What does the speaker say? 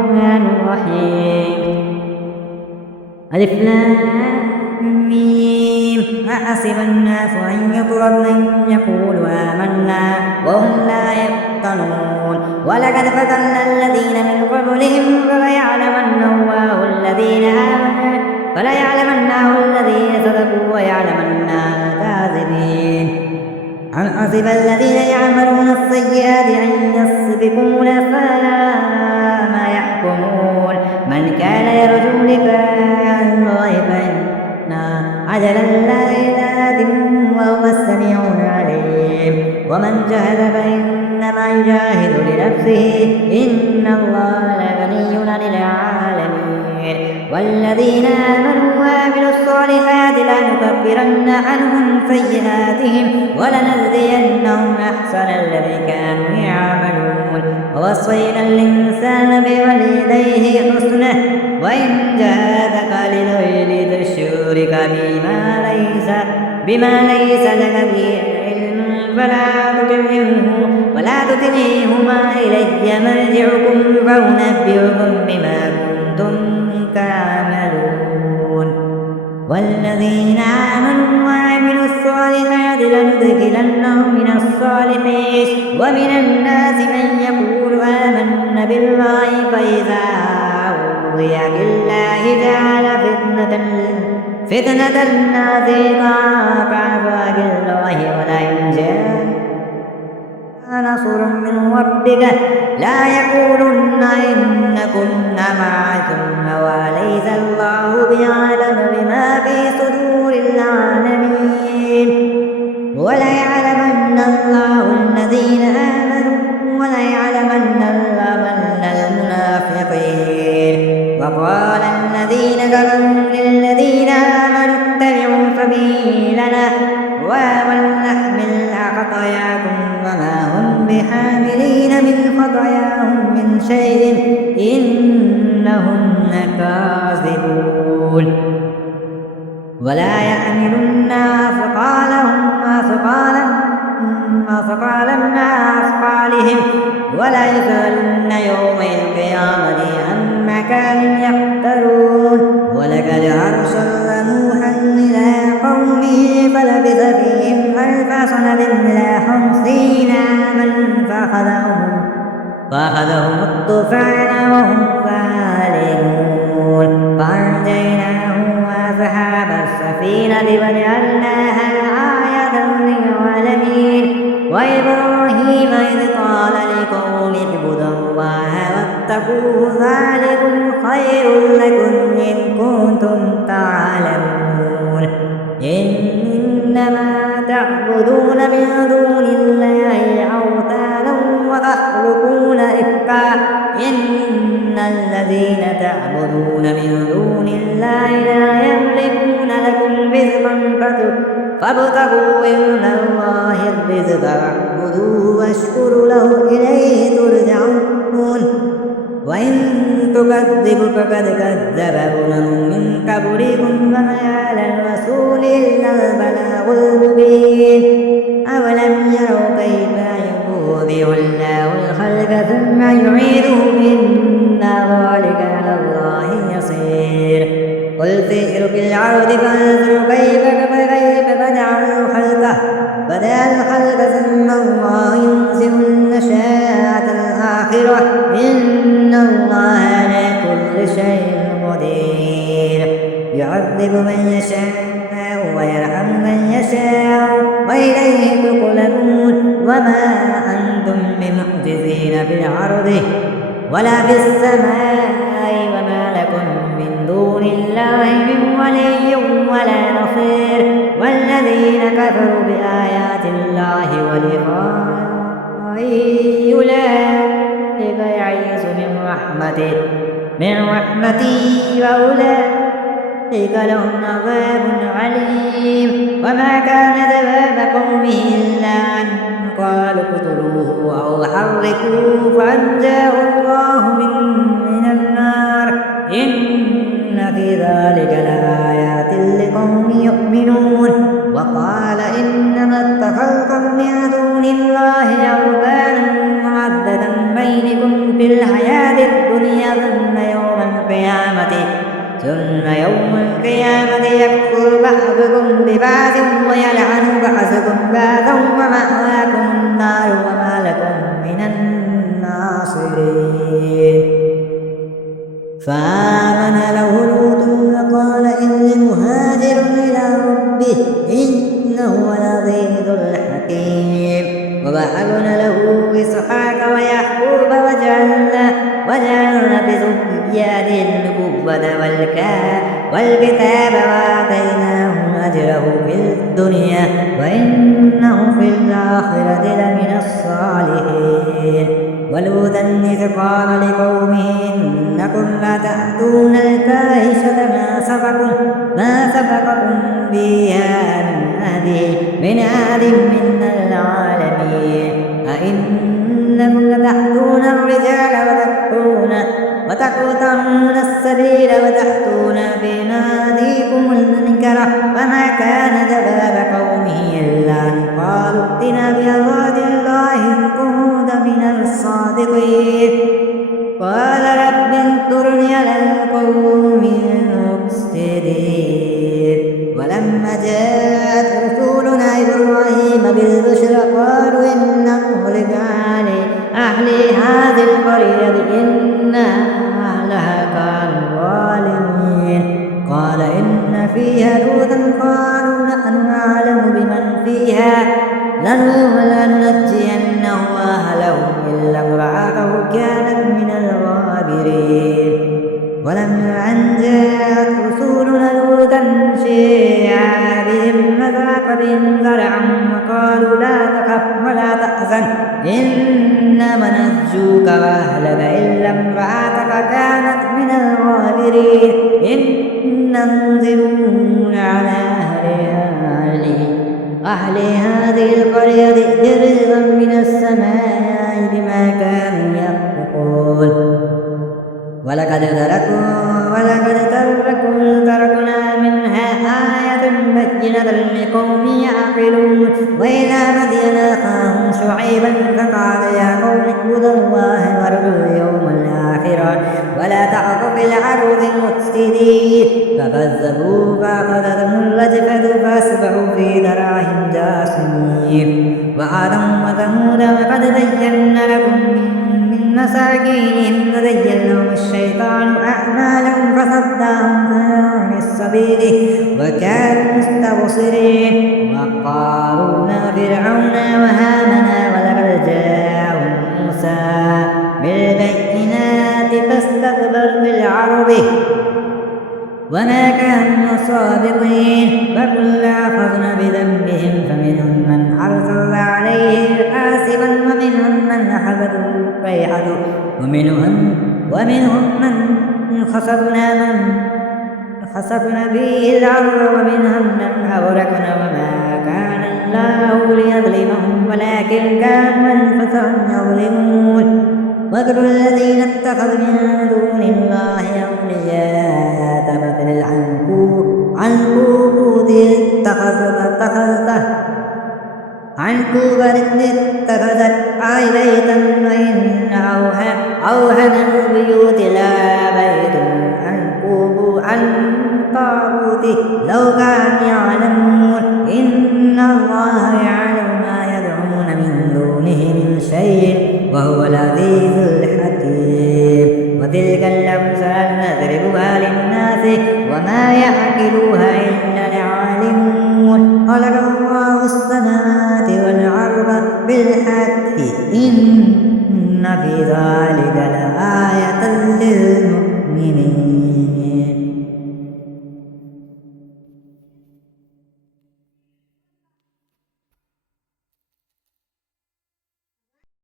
الرحمن الرحيم. ألف لام ميم. أحسب الناس أن يتركوا أن يقولوا آمنا وهم لا يفتنون. ولقد فتنا الذين من قبلهم فليعلمن الذين صدقوا ويعلمن الكاذبين. أم حسب الذين يعملون السيئات أن يسبقونا ساء ما يحكمون. من كان يرجو لقاء الله فإن أجل الله لآت وهو السميع العليم. ومن جاهد فإنما يجاهد لنفسه إن الله لغني عن العالمين. والذين آمنوا وعملوا الصالحات لنكفرن عنهم سيئاتهم ولنجزينهم أحسن الذي كانوا يعملون. ووصينا الإنسان بوالديه حسنا وإن جاهدك لتشرك بما ليس لك به علم فلا تطعهما إلي مرجعكم فأنبئكم بما كنتم تعملون. والذين آمنوا وعملوا الصالحات لندخلنهم من الصالحين. ومن الناس من يقول آمنا بالله فإذا أوذي بالله جعل فتنة الناس كعذاب الله. ولئن جاء نصر من ربك لا يقولن إن كنا معكم وأليس الله بأعلم بما في صدور العالمين. وليعلمن الله الذين آمنوا وليعلمن المنافقين. وقال الذين كفروا للذين آمنوا اتبعوا سبيلنا ولنحمل خطاياكم وما هم بحاملين من خطاياهم من شيء إنهم لكاذبون. ولا يحملن أثقالا مع أثقالهم ولا يسألن يوم القيامة عما كانوا يفترون. ولقد أرسلنا نوحا إلى قومه فلبث فيهم 1000 سنة إلا 50 عاما فأخذهم الطوفان وهم ظالمون. فأنجيناه وأصحاب السفينة وجعلناها آية للعالمين. وإبراهيم إذ قال لقومه اعبدوا الله واتقوه ذلكم خير لكم إن كنتم تعلمون. إنما تعبدون من دون الله أوثانا وتخلقون إفكا إن الذين تعبدون من دون الله لا يملكون لكم رزقا فابتغوا عند الله الرزق واعبدوه واشكروا له إليه ترجعون. وإن تكذبوا فقد كذب أمم من قبلكم وما على الرسول إلا البلاغ المبين. أولم يروا كيف يبدئ الله الخلق ثم يعيده إن ذلك على الله يسير. قل سيروا في الأرض فانظروا كيف بدأ الخلق ثم الله ينزل النشاءة الآخرة إن الله على كل شيء قدير. يعذب من يشاء ويرحم من يشاء وإليه تقلبون. وما أنتم بمعجزين في الأرض ولا في السماء وما لكم من دون الله من ولي ولا نصير. والذين كفروا بآيات الله ولقائه أولئك يئسوا من رحمتي وأولئك لهم عذاب عليم. وما كان جواب قومه إلا أن قالوا اقتلوه أو حرقوه فأنجاه الله من النار. إن في ذلك لآيات لقوم يؤمنون. وقال إنما اتخذتم من دون الله أوثانا مودة بينكم في الحياة الدنيا ثم يوم القيامة يكفر بعضكم ببعض ويلعن بعضكم بعضا ومأواكم النار وما لكم من الناصرين فآمن له لوط وقال إني مهاجر إلى ربي إنه لعزيز حكيم ووهبنا له إسحاق ويعقوب وجعلنا بذريته النبوة والكتاب وآتيناه أجره في الدنيا وإنه في الآخرة لمن الصالحين ولوطا إذ قال لقومه إنكم لتأتون الفاحشة ما سبقكم بها من أحد من العالمين أئنكم لتأتون الرجال وتقطعون السبيل وتأتون في ناديكم المنكر فما كان جواب قومه إلا أن قالوا ائتنا بعذاب الله إن كنت من الصادقين قال رب انصرني على القوم المفسدين ولما جاءت رسولنا إبراهيم بالبشرى قالوا إنا مهلك أهل هذه القرية إن أهلها كانوا ظالمين قال إن فيها لوطا قالوا نحن أعلم بمن فيها لننجينه وأهله إلا امرأته كانت من الغابرين ولما أن جاءت رسولنا لوطا سيء بهم وذاق بهم ذرعا وقالوا لا تخف ولا تحزن إنما ننجوك وأهلك إلا امرأتك كانت من الغابرين إن ننزلون على أهل هذه القرية رزقا من السماء بما كانوا يفقون ولقد تركنا منها آية بينة لقوم يعقلون وإلى مدين أخاهم شعيبا فقال يا قوم اعبدوا الله وارجوا اليوم الآخر ولا تعثوا في الأرض مفسدين فكذبوا فأخذتهم الرجفة فأصبحوا في دارهم جاثمين وعادا وثمود وقد زينا لكم من مساكنهم فزين لهم الشيطان أعمالهم فصدهم عن السبيل وكانوا مستبصرين وقارون فرعون وهامان ولقد جاءهم موسى بالبينات فاستكبر في الأرض وما كانوا صادقين فكلا أخذنا بذنبهم فمنهم من أرسلنا عليه حاسبا ومنهم من أخذته الصيحة ومنهم من خسفنا به الأرض ومنهم من أغرقنا وما كان الله ليظلمهم ولكن كانوا أنفسهم يظلمون وذروا الذين اتخذوا من دون الله أولياء كمثل العنكبوت اتخذت بيتا وإن أوهن البيوت لبيت العنكبوت لو كانوا يعلمون إن الله يعلم ما يدعون من دونه من شيء وهو العزيز